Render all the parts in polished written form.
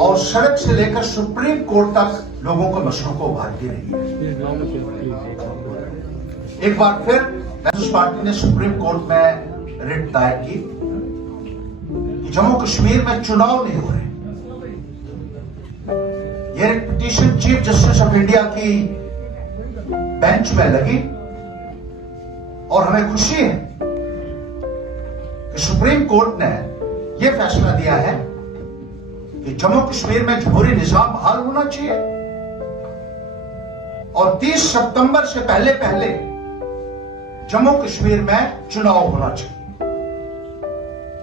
और सड़क से लेकर सुप्रीम कोर्ट तक लोगों के मसलों को उभारती रही है। एक बार फिर पीपल्स पार्टी ने सुप्रीम कोर्ट में रिट दायर की कि जम्मू कश्मीर में चुनाव नहीं हो रहे। यह petition chief justice of India की बेंच में लगी और हमें खुशी है कि सुप्रीम कोर्ट ने यह फैसला दिया है कि जम्मू कश्मीर में जमहूरी निजाम बहाल होना चाहिए और 30 सितंबर से पहले पहले जम्मू कश्मीर में चुनाव होना चाहिए।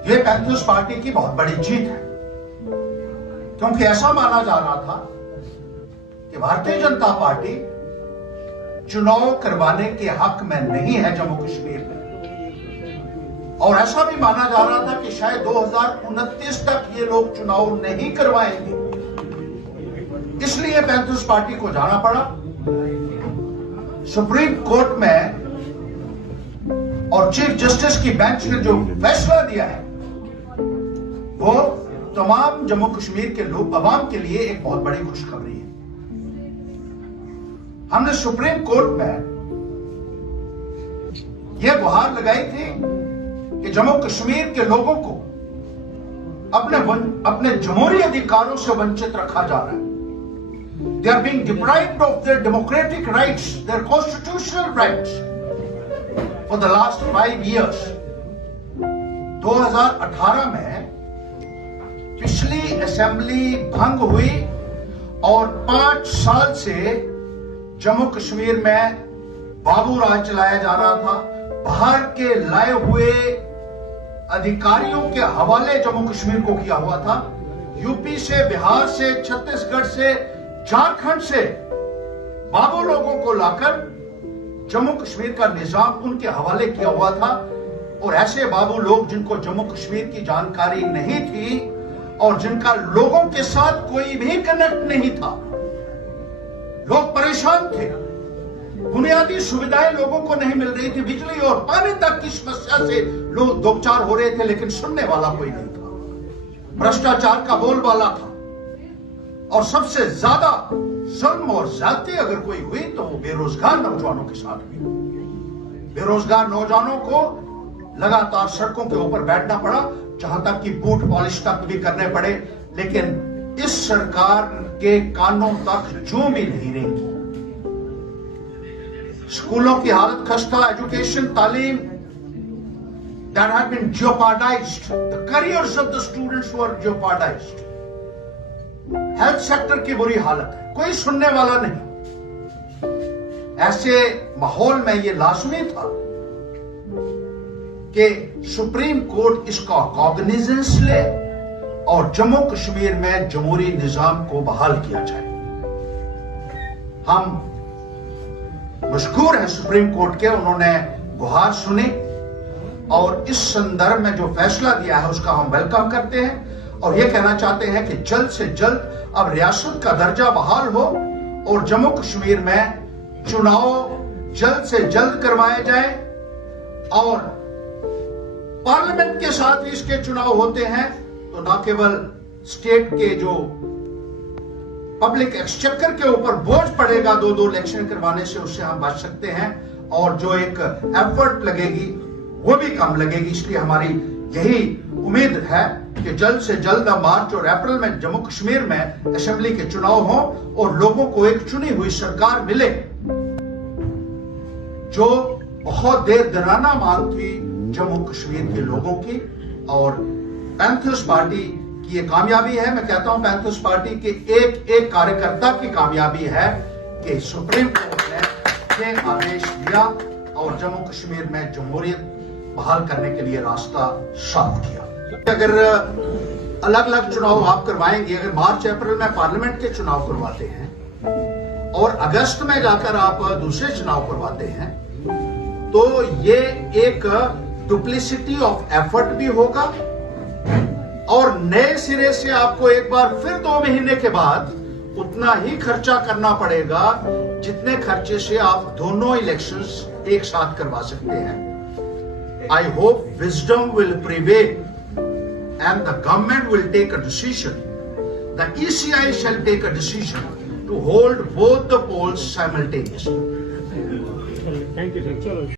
यह पीपल्स पार्टी की बहुत बड़ी जीत है, क्योंकि ऐसा माना जा रहा था कि भारतीय जनता पार्टी चुनाव करवाने के हक में नहीं है जम्मू कश्मीर में, और ऐसा भी माना जा रहा था कि शायद 2029 तक ये लोग चुनाव नहीं करवाएंगे। इसलिए पीपल्स पार्टी को जाना पड़ा सुप्रीम कोर्ट में, और चीफ जस्टिस की बेंच ने जो फैसला दिया है वो तमाम जम्मू कश्मीर के लोग अवाम के लिए एक बहुत बड़ी खुशखबरी है। हमने सुप्रीम कोर्ट में यह गुहार लगाई थी कि जम्मू कश्मीर के लोगों को अपने जमहूरी अधिकारों से वंचित रखा जा रहा है। They are being deprived of their democratic rights, their constitutional rights for the last 5 years. 2018 में पिछली असेंबली भंग हुई और 5 साल से जम्मू कश्मीर में बाबू राज चलाया जा रहा था। बाहर के लाए हुए अधिकारियों के हवाले जम्मू कश्मीर को किया हुआ था। यूपी से, बिहार से, छत्तीसगढ़ से, झारखंड से बाबू लोगों को लाकर जम्मू कश्मीर का निजाम उनके हवाले किया हुआ था, और ऐसे बाबू लोग जिनको जम्मू कश्मीर की जानकारी नहीं थी और जिनका लोगों के साथ कोई भी कनेक्ट नहीं था, लोग परेशान थे। बुनियादी सुविधाएं लोगों को नहीं मिल रही थी, बिजली और पानी तक की समस्या से लोग दो चार हो रहे थे, लेकिन सुनने वाला कोई नहीं था। भ्रष्टाचार का बोलबाला था, और सबसे ज्यादा जुल्म और ज्यादती अगर कोई हुई तो वो बेरोजगार नौजवानों के साथ हुई। बेरोजगार नौजवानों को लगातार सड़कों के ऊपर बैठना पड़ा, जहां तक कि बूट पॉलिश तक भी करने पड़े, लेकिन इस सरकार के कानों तक जूम ही नहीं रही। स्कूलों की हालत खस्ता, एजुकेशन, तालीम that have been jeopardized, the careers of the students were jeopardized. Health sector की बुरी हालत है, कोई सुनने वाला नहीं। ऐसे माहौल में यह लाजमी था कि सुप्रीम कोर्ट इसका कॉग्निजेंस ले और जम्मू कश्मीर में जमहूरी निजाम को बहाल किया जाए। हम मशकूर हैं सुप्रीम कोर्ट के, उन्होंने गुहार सुनी और इस संदर्भ में जो फैसला दिया है उसका हम वेलकम करते हैं, और यह कहना चाहते हैं कि जल्द से जल्द अब रियासत का दर्जा बहाल हो और जम्मू कश्मीर में चुनाव जल्द से जल्द करवाए जाए, और पार्लियामेंट के साथ ही इसके चुनाव होते हैं तो न केवल स्टेट के जो पब्लिक एक्सचेकर के ऊपर बोझ पड़ेगा 2-2 इलेक्शन करवाने से, उससे हम बच सकते हैं, और जो एक एफर्ट लगेगी वो भी कम लगेगी। इसलिए हमारी यही उम्मीद है कि जल्द से जल्द मार्च और अप्रैल में जम्मू कश्मीर में असेंबली के चुनाव हों और लोगों को एक चुनी हुई सरकार मिले, जो बहुत देर दराना मांग थी जम्मू कश्मीर के लोगों की। और पीपल्स पार्टी की ये कामयाबी है, मैं कहता हूं पीपल्स पार्टी के एक एक कार्यकर्ता की कामयाबी है कि सुप्रीम कोर्ट ने ये आदेश दिया और जम्मू कश्मीर में जमहूरियत बहाल करने के लिए रास्ता साफ किया। अगर अलग अलग चुनाव आप करवाएंगे, अगर मार्च अप्रैल में पार्लियामेंट के चुनाव करवाते हैं और अगस्त में जाकर आप दूसरे चुनाव करवाते हैं, तो ये एक डुप्लिसिटी ऑफ एफर्ट भी होगा, और नए सिरे से आपको एक बार फिर 2 महीने के बाद उतना ही खर्चा करना पड़ेगा जितने खर्चे से आप दोनों इलेक्शंस एक साथ करवा सकते हैं। I hope wisdom will prevail and the government will take a decision the ECI shall take a decision to hold both the polls simultaneously. Thank you sir. चलो